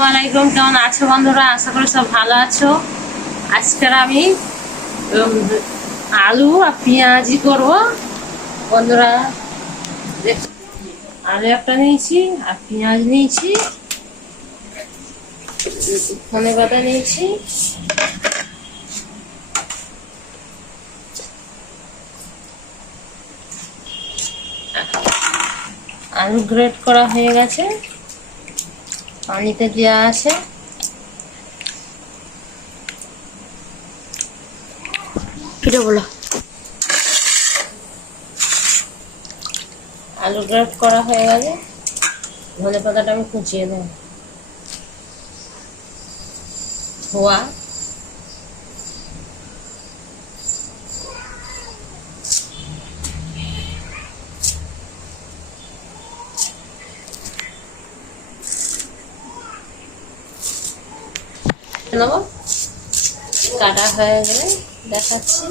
ওয়ালাইকুম, কেমন আছো বন্ধুরা? আশা করি সব ভালো আছো। আজকের আমি আলু আর পেঁয়াজি করব বন্ধুরা। আলু একটা নিয়েছি আর পেঁয়াজ নিয়েছি, ধনে পাতা নিয়েছি, আলু গ্রেট করা হয়ে গেছে, পানিতে দেওয়া আছে। বলো, আলু গ্রেট করা হয়ে গেছে, ধনে পাতাটা আমি কুচিয়ে দেব। ধোয়া নেব, কাটা হয়ে গেলে দেখাচ্ছি।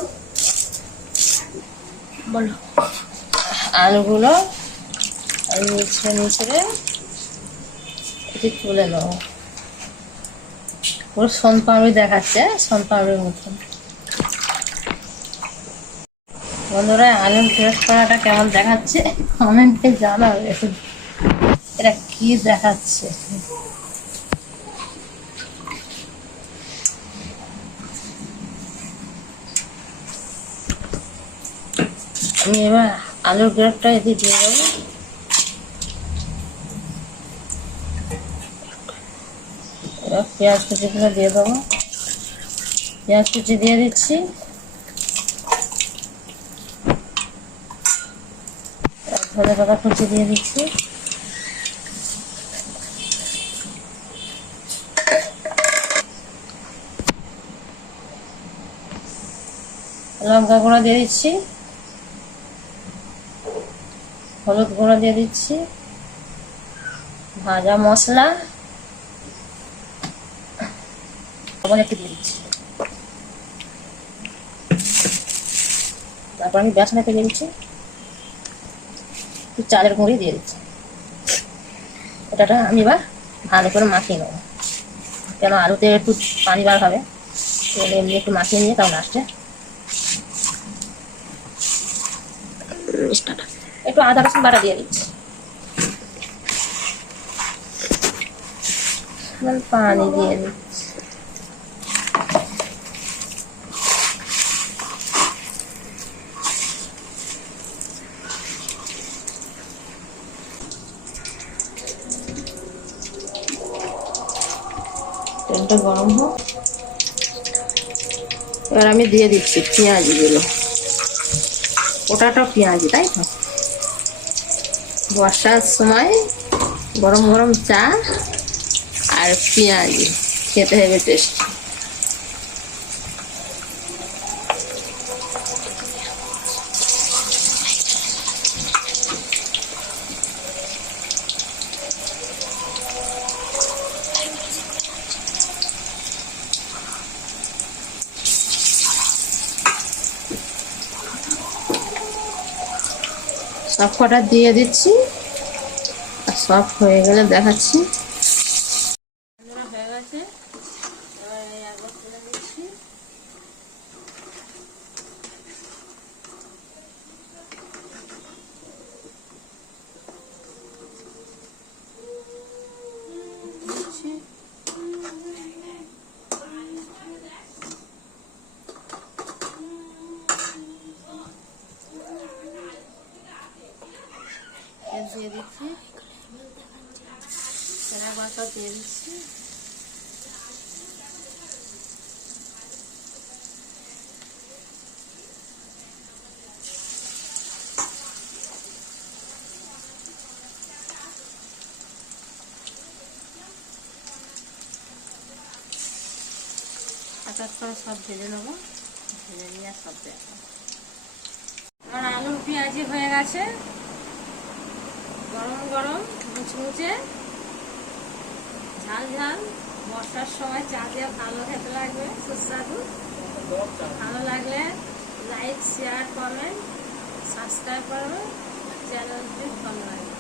বলো, আলুগুলো নিচে নিচে এটি তুলে নেব। পুরো সোনপাপড়ি দেখাচ্ছে, সোনপাপড়ির মতন। বন্ধুরা, আলুর গ্রেট করাটা কেমন দেখাচ্ছে কমেন্টে জানাবে। এটা কি দেখাচ্ছে? আমি এবার আলুর গ্রেটটা এতে দিয়ে দেবো। এবার পেঁয়াজ কুচিগুলো দিয়ে দেবো। পেঁয়াজ কুচি দিয়ে দিচ্ছি, ধনে পাতা কুচি দিয়ে দিচ্ছি, লঙ্কা গুঁড়ো দিয়ে দিচ্ছি, হলুদ গুঁড়ো দিয়ে দিচ্ছি, ভাজা মশলা একটু দিয়ে দিচ্ছি। তারপর আমি বেসনটা দিয়ে দিচ্ছি, একটু চালের গুঁড়ি দিয়ে দিচ্ছি। এটা আমি এবার ভালো করে মাখিয়ে নেবো, কেন আলুতে একটু পানি বার হবে, এমনি একটু মাখিয়ে নিয়ে তাও লাস্টে একটু আদা রসুন বাটা দিয়ে দিচ্ছি, পানি দিয়ে দিচ্ছি। তেলটা গরম হোক, এবার আমি দিয়ে দিচ্ছি পেঁয়াজগুলো। ওটাটা পেঁয়াজি, তাই তো? বর্ষার সময় গরম গরম চা আর পেঁয়াজি খেতে হবে টেস্ট। সব কটা দিয়ে দিচ্ছি, আর সব হয়ে গেলে দেখাচ্ছি। হয়ে গেছে, এবার একবার তুলে দিচ্ছি। দিয়ে দিচ্ছি, একবার সব দিয়ে দিচ্ছি। এক এক করে সব ভেজে নেবো, ভেজে নিয়ে সব দেখো। আমার আলু পেঁয়াজি হয়ে গেছে, গরম গরম মুচমুচে ঝাল ঝাল। বর্ষার সময় চা দিয়ে ভালো খেতে লাগবে, সুস্বাদু। ভালো লাগলে লাইক, শেয়ার, কমেন্ট, সাবস্ক্রাইব করবে, চ্যানেলটি ভালো লাগবে।